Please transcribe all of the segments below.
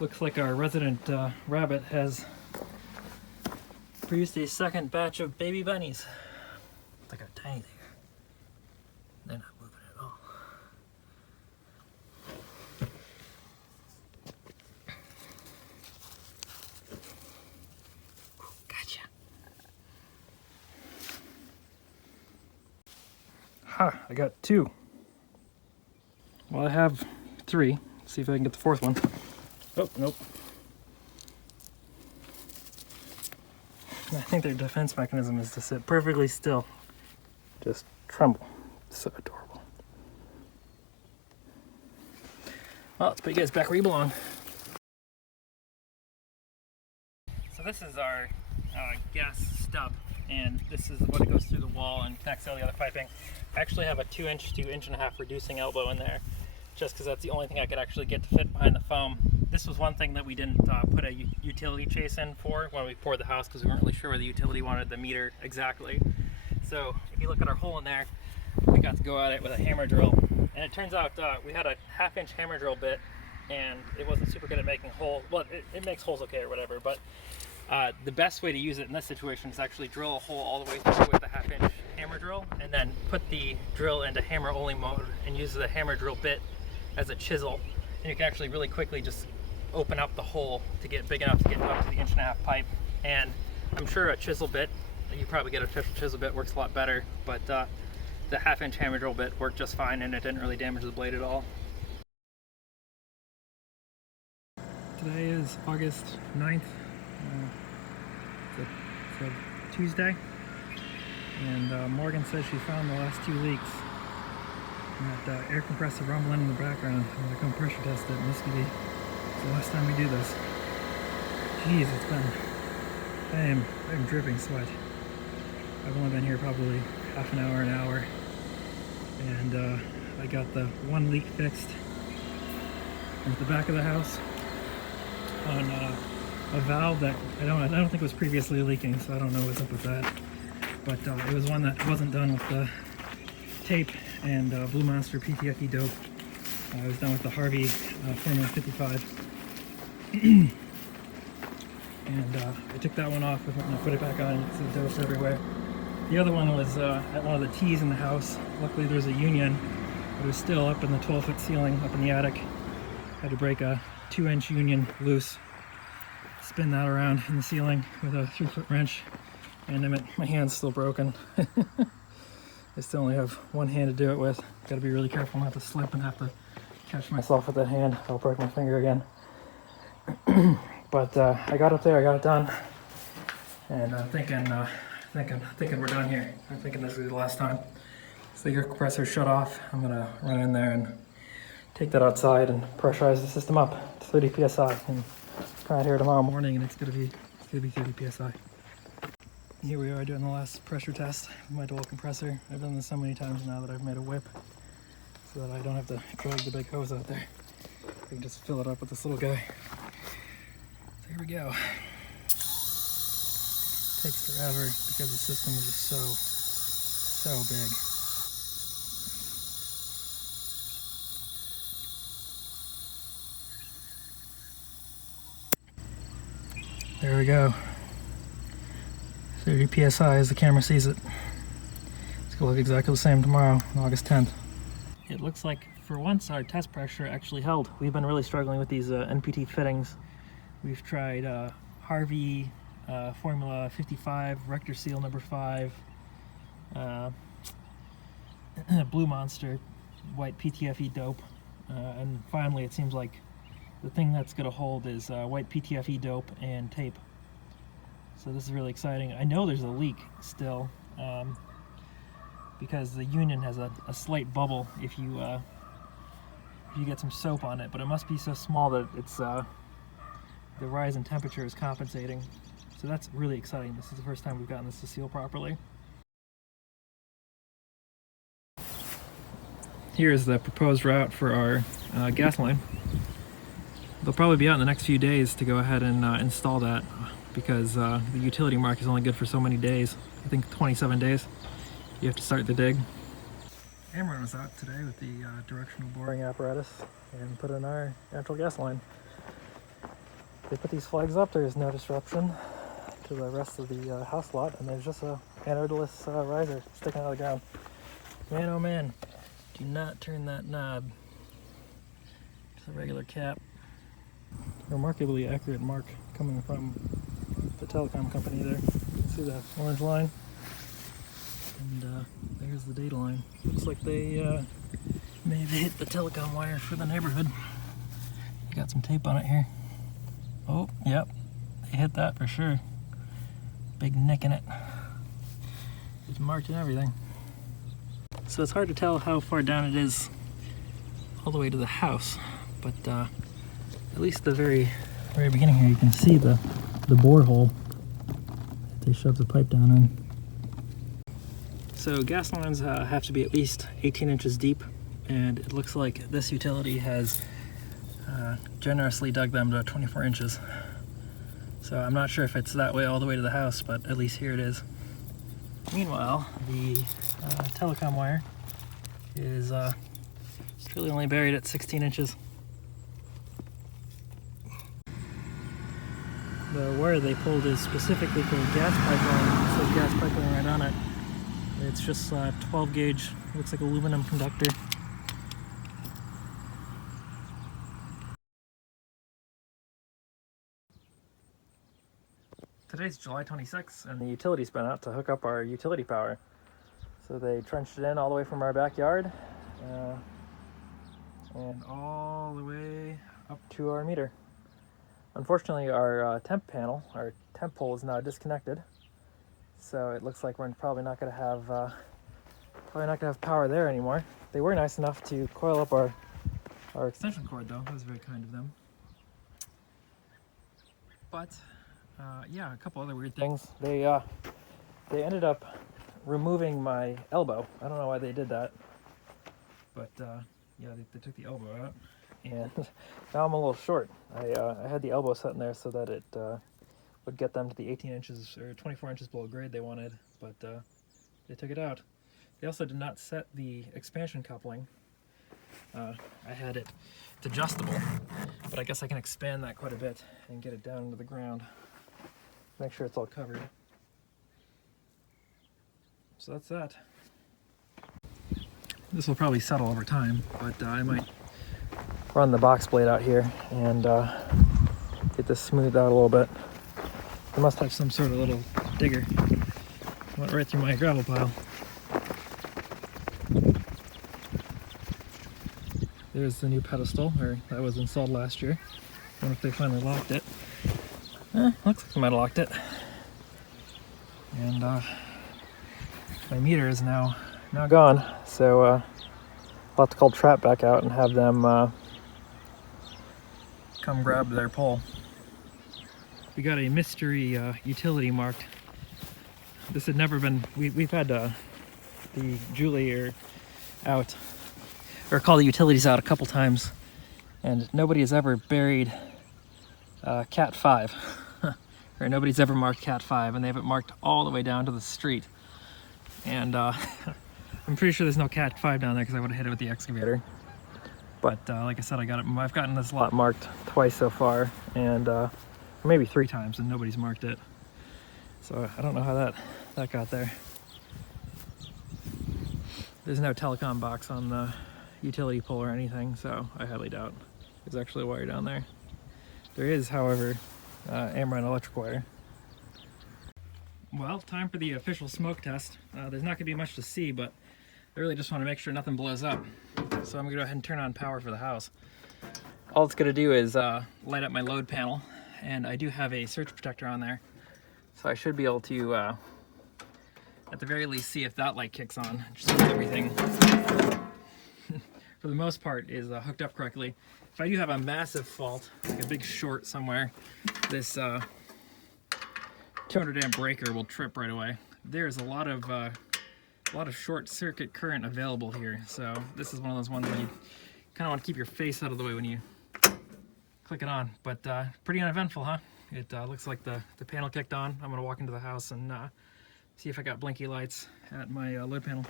Looks like our resident rabbit has produced a second batch of baby bunnies. Look how tiny they are. They're not moving at all. Gotcha. Ha! I got two. Well, I have three. Let's see if I can get the fourth one. Oh, nope. I think their defense mechanism is to sit perfectly still. Just tremble. So adorable. Well, let's put you guys back where you belong. So this is our gas stub, and this is what it goes through the wall and connects all the other piping. I actually have a 2-inch to 1.5-inch reducing elbow in there, just because that's the only thing I could actually get to fit behind the foam. This was one thing that we didn't put a utility chase in for when we poured the house, because we weren't really sure where the utility wanted the meter exactly. So if you look at our hole in there, we got to go at it with a hammer drill, and it turns out we had a 1/2-inch hammer drill bit, and it wasn't super good at making holes. Well, it makes holes okay or whatever, but the best way to use it in this situation is actually drill a hole all the way through with the 1/2-inch hammer drill, and then put the drill into hammer only mode and use the hammer drill bit as a chisel, and you can actually really quickly just open up the hole to get big enough to get up to the 1.5-inch pipe. And I'm sure a chisel bit, you probably get a chisel bit, works a lot better, but the 1/2-inch hammer drill bit worked just fine, and it didn't really damage the blade at all. Today is August 9th. It's a Tuesday, and Morgan says she found the last 2 leaks. And that air compressor rumbling in the background. I'm going to come pressure test it, and this could be the last time we do this. Jeez, it's been... I'm dripping sweat. I've only been here probably half an hour, and I got the one leak fixed at the back of the house on a valve that I don't think was previously leaking, so I don't know what's up with that. But it was one that wasn't done with the tape and Blue Monster PTFE dope. It was done with the Harvey Formula 55. And I took that one off and I put it back on. You can see the dose everywhere. The other one was at one of the T's in the house. Luckily there's a union, but it was still up in the 12-foot ceiling up in the attic. Had to break a 2-inch union loose, spin that around in the ceiling with a 3-foot wrench, and my hand's still broken. I still only have one hand to do it with. Got to be really careful not to slip and have to catch myself with that hand. I'll break my finger again. But I got up there, I got it done, and I'm thinking we're done here. I'm thinking this will be the last time. So the air compressor shut off. I'm gonna run in there and take that outside and pressurize the system up to 30 psi. And come out here tomorrow morning, and it's gonna be 30 psi. Here we are doing the last pressure test with my dual compressor. I've done this so many times now that I've made a whip so that I don't have to drag the big hose out there. I can just fill it up with this little guy. So here we go. Takes forever because the system is just so big. There we go. 30 psi as the camera sees it. It's gonna look exactly the same tomorrow, on August 10th. It looks like for once our test pressure actually held. We've been really struggling with these NPT fittings. We've tried Harvey Formula 55, Rector Seal number 5, Blue Monster, white PTFE dope, and finally it seems like the thing that's gonna hold is white PTFE dope and tape. So this is really exciting. I know there's a leak still because the union has a slight bubble if you get some soap on it, but it must be so small that it's the rise in temperature is compensating. So that's really exciting. This is the first time we've gotten this to seal properly. Here's the proposed route for our gas line. They'll probably be out in the next few days to go ahead and install that, because the utility mark is only good for so many days. I think 27 days. You have to start the dig. Amron was out today with the directional boring apparatus and put in our natural gas line. They put these flags up. There's no disruption to the rest of the house lot, and there's just a anodless riser sticking out of the ground. Man, oh man, do not turn that knob. It's a regular cap. Remarkably accurate mark coming from the telecom company there. You can see the orange line, and there's the data line. Looks like they may have hit the telecom wire for the neighborhood. Got some tape on it here. Oh, yep, they hit that for sure. Big nick in it. It's marked and everything. So it's hard to tell how far down it is all the way to the house, but at least the very beginning here, you can see the borehole that they shoved the pipe down in. So gas lines have to be at least 18 inches deep, and it looks like this utility has generously dug them to 24 inches. So I'm not sure if it's that way all the way to the house, but at least here it is. Meanwhile, the telecom wire is truly only buried at 16 inches. The wire they pulled is specifically for gas pipeline. It says gas pipeline right on it. It's just 12 gauge, looks like aluminum conductor. Today's July 26th, and the utility's been out to hook up our utility power. So they trenched it in all the way from our backyard and all the way up to our meter. Unfortunately, our temp panel, our temp pole, is now disconnected. So it looks like we're probably not going to have power there anymore. They were nice enough to coil up our extension cord, though. That was very kind of them. But yeah, a couple other weird things. They ended up removing my elbow. I don't know why they did that, but yeah, they took the elbow out, and now I'm a little short. I had the elbow set in there so that it would get them to the 18 inches or 24 inches below grade they wanted, but they took it out. They also did not set the expansion coupling. I had it, it's adjustable, but I guess I can expand that quite a bit and get it down into the ground. Make sure it's all covered. So that's that. This will probably settle over time, but I might run the box blade out here and get this smoothed out a little bit. I must have some sort of little digger. Went right through my gravel pile. There's the new pedestal, or that was installed last year. I wonder if they finally locked it. Looks like they might have locked it. And my meter is now gone, so I'll have to call Trap back out and have them come grab their pole. We got a mystery utility marked. This had never been, we've had the Julie out, or call the utilities out a couple times, and nobody has ever buried Cat 5. Or nobody's ever marked Cat 5, and they have it marked all the way down to the street. And I'm pretty sure there's no Cat 5 down there because I would have hit it with the excavator. But like I said, I've gotten this lot marked twice so far, and maybe 3 times, and nobody's marked it. So I don't know how that got there. There's no telecom box on the utility pole or anything, so I highly doubt there's actually a wire down there. There is, however, Amron electric wire. Well, time for the official smoke test. There's not going to be much to see, but I really just want to make sure nothing blows up. So I'm going to go ahead and turn on power for the house. All it's going to do is light up my load panel, and I do have a surge protector on there. So I should be able to, at the very least, see if that light kicks on, just so that everything, for the most part, is hooked up correctly. If I do have a massive fault, like a big short somewhere, this 200 amp breaker will trip right away. There's a lot of a lot of short circuit current available here. So this is one of those ones where you kind of want to keep your face out of the way when you click it on. But pretty uneventful, huh? It looks like the panel kicked on. I'm gonna walk into the house and see if I got blinky lights at my load panel.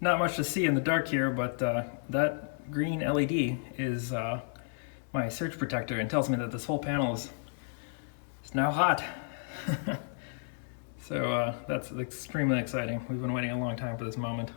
Not much to see in the dark here, but that green LED is my surge protector and tells me that this whole panel is now hot. So that's extremely exciting. We've been waiting a long time for this moment.